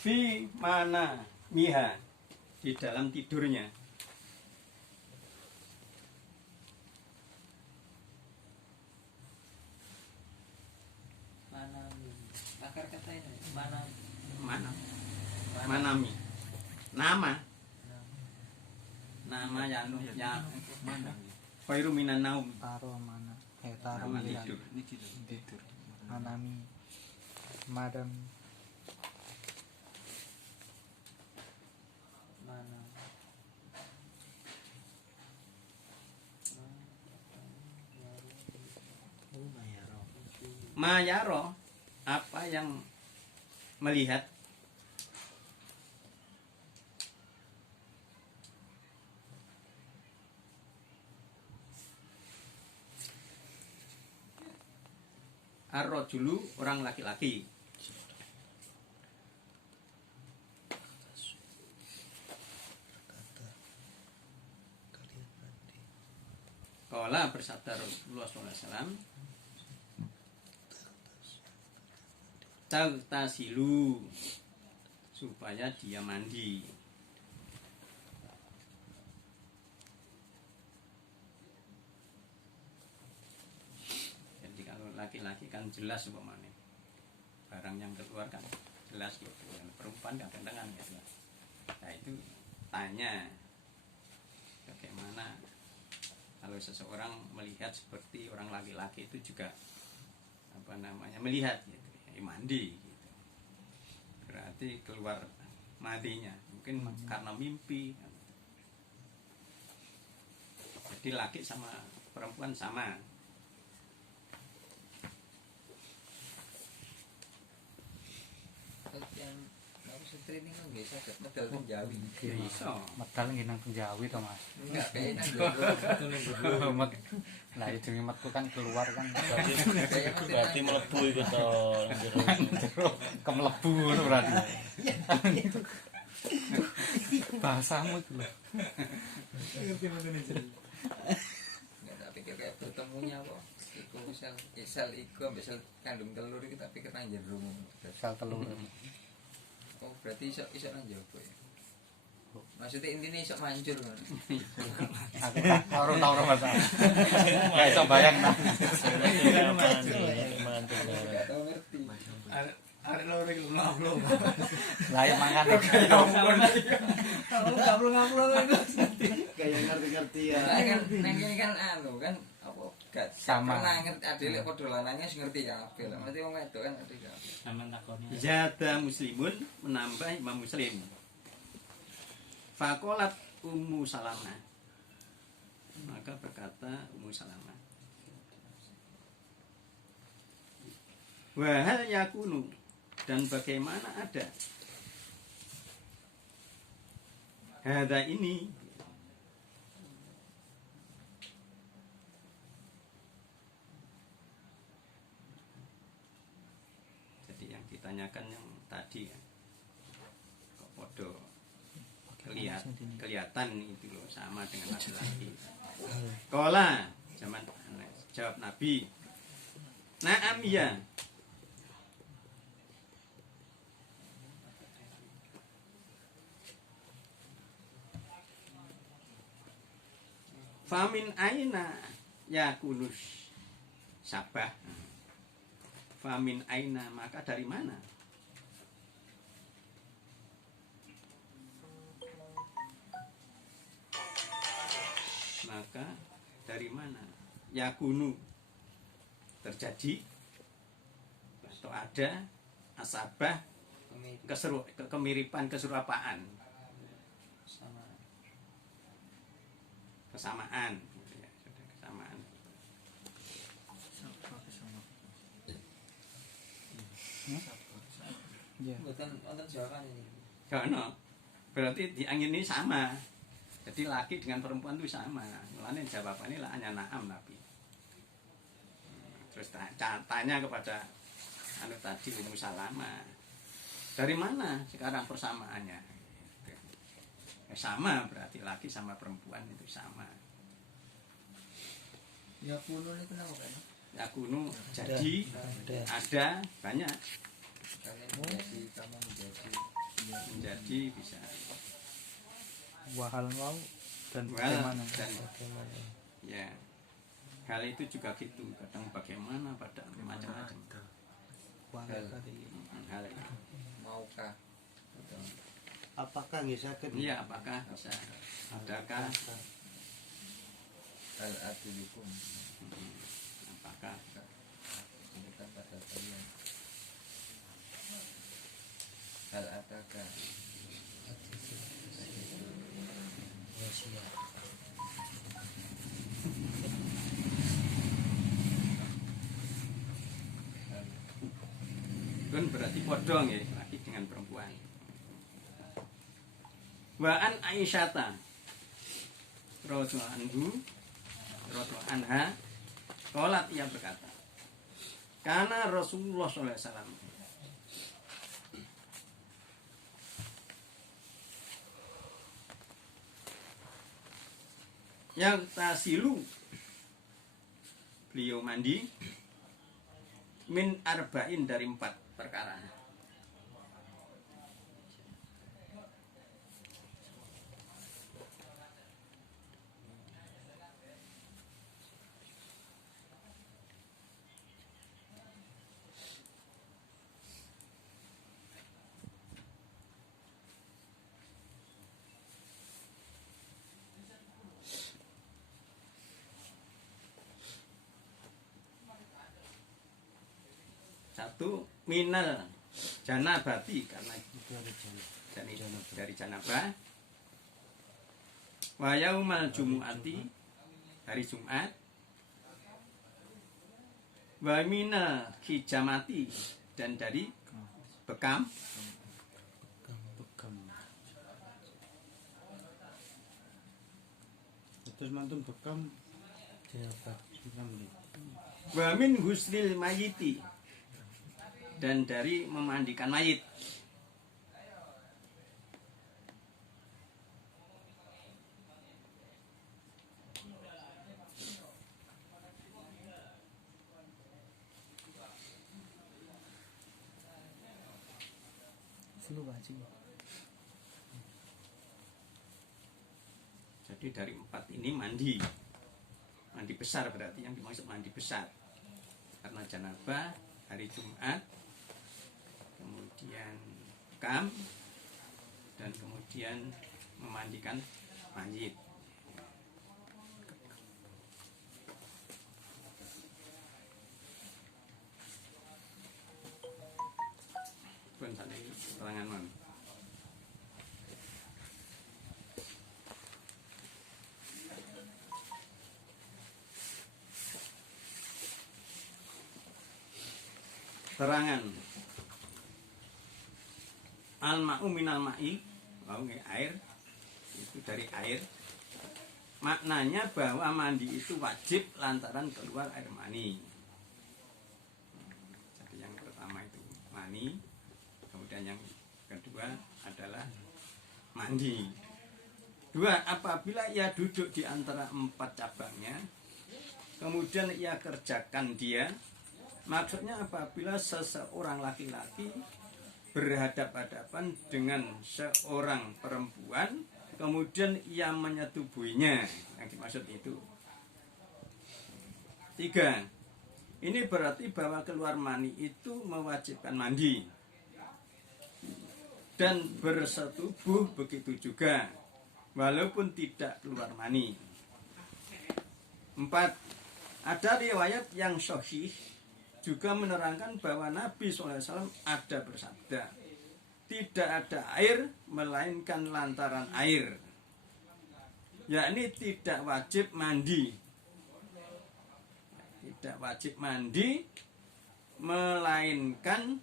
Fi mana miha, di dalam tidurnya. Manami. Akar kata ini mana? Manami. Nama ya Mana? khairu minan naum. Taro mana? Taro Nama milan. tidur. Manami. Madam. Mana? Mayaro, apa yang melihat. Ar-rajulu, orang laki-laki. Qala bersabda Rasulullah SAW, tagtasilu, supaya dia mandi. Jadi kalau laki-laki kan jelas umpamanya barang yang keluar kan jelas gitu. Yang perempuan kadang-kadang gitu. Nah itu tanya bagaimana kalau seseorang melihat seperti orang laki-laki itu juga melihat gitu, ya, mandi gitu. Berarti keluar madinya mungkin karena mimpi. Jadi laki sama perempuan sama. Yang aku training kan biasa agak medal Jawi. Bisa. Medal nggih nang Jawi to, Mas. Enggak kayak nang Met. Lah ya jenenge metku kan keluar kan. Berarti mlebu iku to njero. Kemlebu ngono berarti. Bahasamu itu loh. Enggak tak pikir kayak bertemunya kok. Iku sel iku ambek sel kandung telur iki tak pikir nang jero. Sel telur. Oh, berarti iso nang jero ya. Maksudnya intinya iso mancur ngono. Aku ora tau Mas. Enggak iso bayang nah. Enggak tahu ngerti. Arek loro iki ngaplo. Lah ya mangan. Kalau enggak perlu ngaplo itu. Kayak ngerti-ngerti ya. Nang kene kan anu kan apa gak Sama. pernah ngerti adile padha lanangnya sing ngerti kabeh. Lah mesti wong wedok kan ngerti kabeh. Sampeyan takoni. Zada Muslimun, menambah Imam Muslim. Fakolat Ummu Salamah, maka berkata Ummu Salamah, wahal yakunu, dan bagaimana ada hada ini, jadi yang ditanyakan yang tadi kan, kok podo kelihatan itu loh sama dengan laki-laki. Kola zaman jawab Nabi, naam ya. Famin aina ya kunus sabah. Famin aina, maka dari mana? Maka dari mana ya kunu terjadi atau ada asabah kemiripan keserupaan Sama kesamaan gitu ya, kesamaan. Iya. bukan wonten jawaban ini. Karena berarti di angin ini sama. Jadi laki dengan perempuan itu sama. Mulanya jawabannya lah hanya naam Nabi. Terus tanya kepada anu tadi Ummu Salamah, dari mana sekarang persamaannya? Sama, berarti laki sama perempuan itu sama. Ya kuno itu kenapa kan? Ya kuno jadi ada banyak. Kalian menjadi, kamu menjadi. menjadi bisa Wahal mau dan Wal bagaimana? dan ya hal itu juga gitu, kadang bagaimana pada macam-macam Wahal tadi. hal itu. Maukah? Apakah nggih saged? Iya, apakah bisa adakah Hal adulukum. apakah Bukan pada kalian. Hal adaka. kan berarti podong ya laki dengan perempuan. Wa an Aisyata radhiyallahu anha qalat, ia berkata, karena Rasulullah sallallahu alaihi wasallam yang tasilu, beliau mandi min arba'in, dari 4 perkara. Satu, minal janabati, karena dari janabah. Wa yaumal jumu'ati, hari Jumat. Wa minal hijamati, dan dari bekam. Terus mantun bekam bekam nggih. Wa min husnil mayiti, dan dari memandikan mayit. Flu wajib. Jadi dari 4 ini mandi besar, berarti yang dimaksud mandi besar karena janabah, hari Jumat, kemudian bekam, dan kemudian memandikan mayit. Pun tadi keterangan man. Terangan al-ma'u minal ma'i, air, itu dari air. Maknanya bahwa mandi itu wajib lantaran keluar air mani. Jadi yang pertama itu mani, kemudian yang kedua adalah mandi. 2, apabila ia duduk di antara 4 cabangnya, kemudian ia kerjakan dia. Maksudnya apabila seseorang laki-laki berhadapan-hadapan dengan seorang perempuan, kemudian ia menyetubuhinya, yang dimaksud itu. 3, ini berarti bahwa keluar mani itu mewajibkan mandi, dan bersetubuh begitu juga walaupun tidak keluar mani. 4, ada riwayat yang sahih juga menerangkan bahwa Nabi SAW ada bersabda, tidak ada air melainkan lantaran air, yakni tidak wajib mandi, melainkan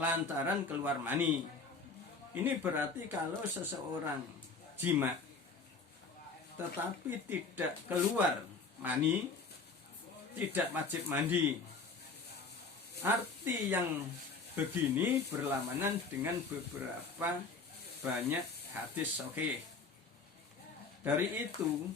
lantaran keluar mani. Ini berarti kalau seseorang jima tetapi tidak keluar mani, tidak wajib mandi. Arti yang begini berlawanan dengan beberapa banyak hadis sahih. Dari itu,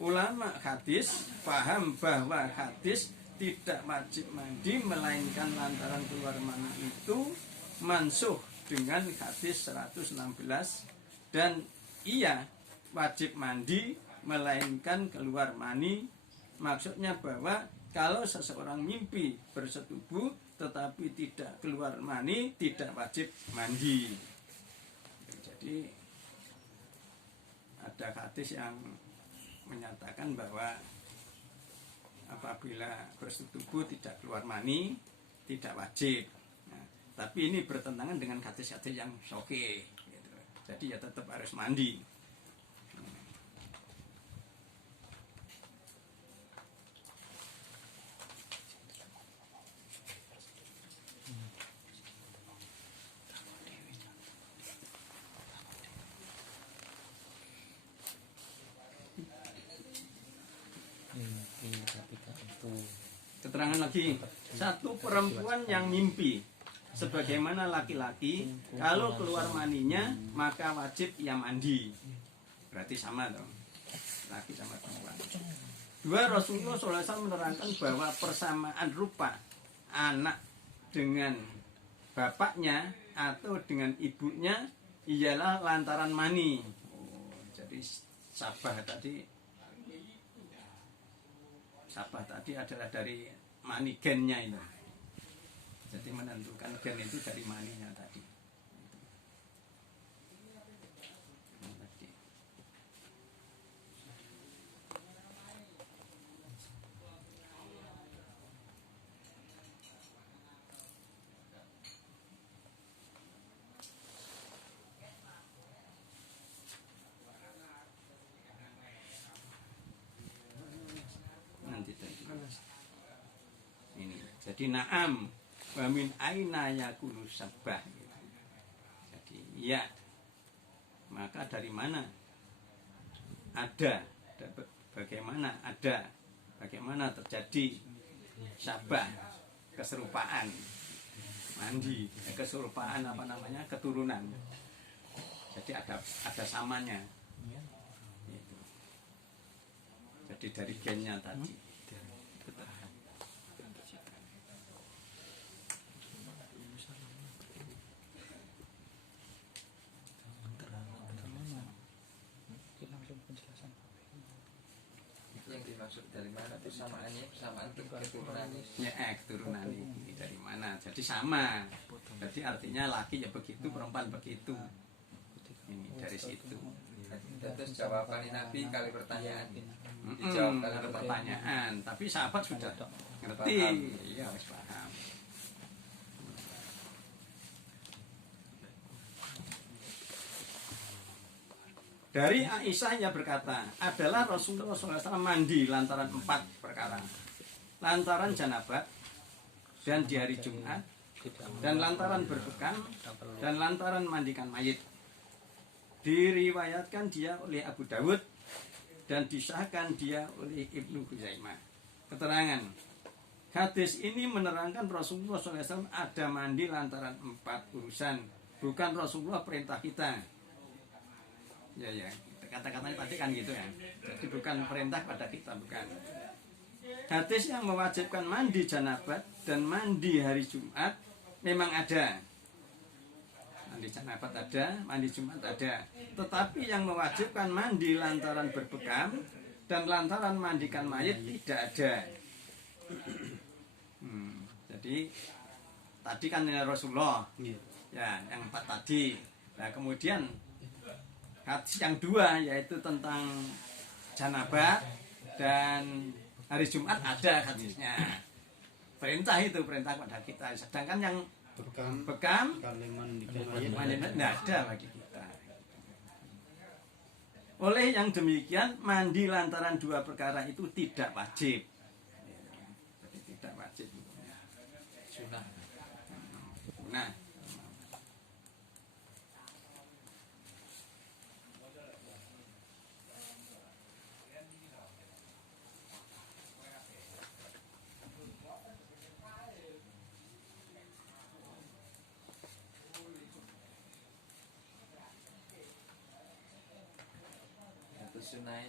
ulama hadis paham bahwa hadis tidak wajib mandi melainkan lantaran keluar mani itu mansuh dengan hadis 116, dan ia wajib mandi melainkan keluar mani. Maksudnya bahwa kalau seseorang mimpi bersetubuh tetapi tidak keluar mani, tidak wajib mandi. Jadi ada hadis yang menyatakan bahwa apabila bersetubuh tidak keluar mani tidak wajib. Nah, tapi ini bertentangan dengan hadis-hadis yang sahih gitu. Jadi ya tetap harus mandi. Tapi kan itu Keterangan lagi, satu perempuan yang mimpi sebagaimana laki-laki, kalau keluar maninya maka wajib ia mandi. Berarti sama dong, laki sama perempuan. Dua, Rasulullah SAW menerangkan bahwa persamaan rupa anak dengan bapaknya atau dengan ibunya ialah lantaran mani. Jadi Sabah tadi adalah dari mani gennya itu. Jadi menentukan gen itu dari maninya tadi. Nanti tadi. Ini. Jadi na'am wa min aina yakunu sabbah. Jadi ya, maka dari mana ada, bagaimana ada, bagaimana terjadi sabah, keserupaan, mandi, keserupaan apa namanya, keturunan. Jadi ada samanya. Gitu. Jadi dari gennya tadi. Yang dimaksud dari mana tuh samaannya, persamaan itu keturunannya. Ya, keturunan ini dari mana? Jadi sama. Jadi artinya laki ya begitu, perempuan begitu. Ini dari situ. Terus jawaban Nabi kali pertanyaan. Dijawab Dijawab kali kali pertanyaan. pertanyaan, tapi sahabat sudah ngerti. Paham. Iya, harus paham. Dari Aisyah ia berkata, adalah Rasulullah SAW mandi lantaran 4 perkara. Lantaran janabat, dan di hari Jumat, dan lantaran berbekam, dan lantaran mandikan mayit. Diriwayatkan dia oleh Abu Dawud, dan disahkan dia oleh Ibnu Huzaimah. Keterangan, hadis ini menerangkan Rasulullah SAW ada mandi lantaran 4 urusan, bukan Rasulullah perintah kita. Ya, kata-katanya tadi kan gitu ya. Jadi bukan perintah pada kita, bukan. Hadis yang mewajibkan mandi janabat dan mandi hari Jumat memang ada. Mandi janabat ada, mandi Jumat ada. Tetapi yang mewajibkan mandi lantaran berbekam dan lantaran mandikan mayit tidak ada. Jadi tadi kan Rasulullah, ya yang 4 tadi. Nah kemudian hadis yang 2 yaitu tentang janabat dan hari Jumat ada hadisnya. Perintah itu perintah pada kita. Sedangkan yang bekam tidak ada bagi kita. Oleh yang demikian mandi lantaran 2 perkara itu tidak wajib. Jadi tidak wajib. Sunnah. Nah,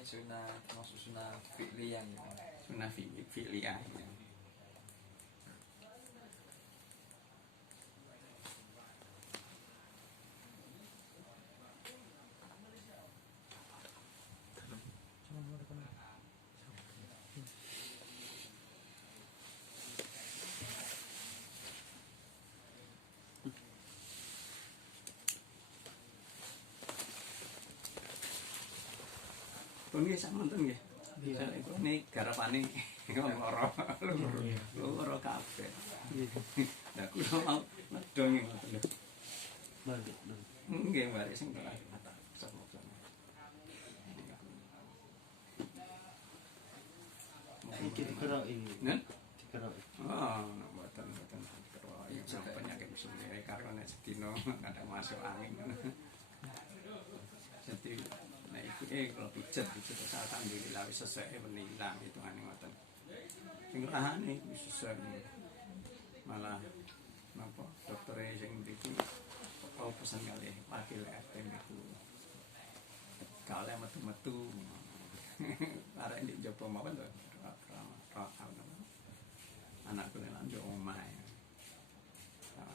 Sunnah maksud sunnah fi'liyah ya. sunnah fi'liyah ya. nggih samonten nggih. Misalnya ini garapane loro loro kabeh. Lah kula mau medhong ngoten lho. Balik. Nggih mari sing ora mata semoga. Iki dikeroki. Nen? Dikeroki. Oh, mboten terus ya penyakit musim ini karena sedina kadang masuk angin. Jadi nah itu kalau pijet terus alhamdulillah wis sesek menilang hitungane ngoten. Sing rahane wis sesek malah napa dokter sing mriki kok pesen kali wakil RT niku. Kale metu-metu. Arek ndek jopo mawon to. Anakku lan yo omah.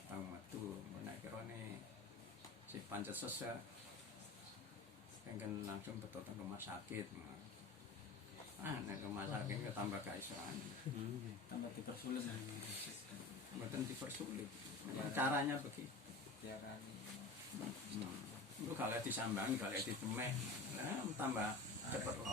Tang metu nek kirane si pancet sesek pengen langsung betul ke rumah sakit. Nek rumah sakit ya tambah kaisoan. tambah dipersulit Mboten dipersulit. Memang caranya begitu. diarani Itu kalau disambangi, kalau ditemek, nah tambah cepet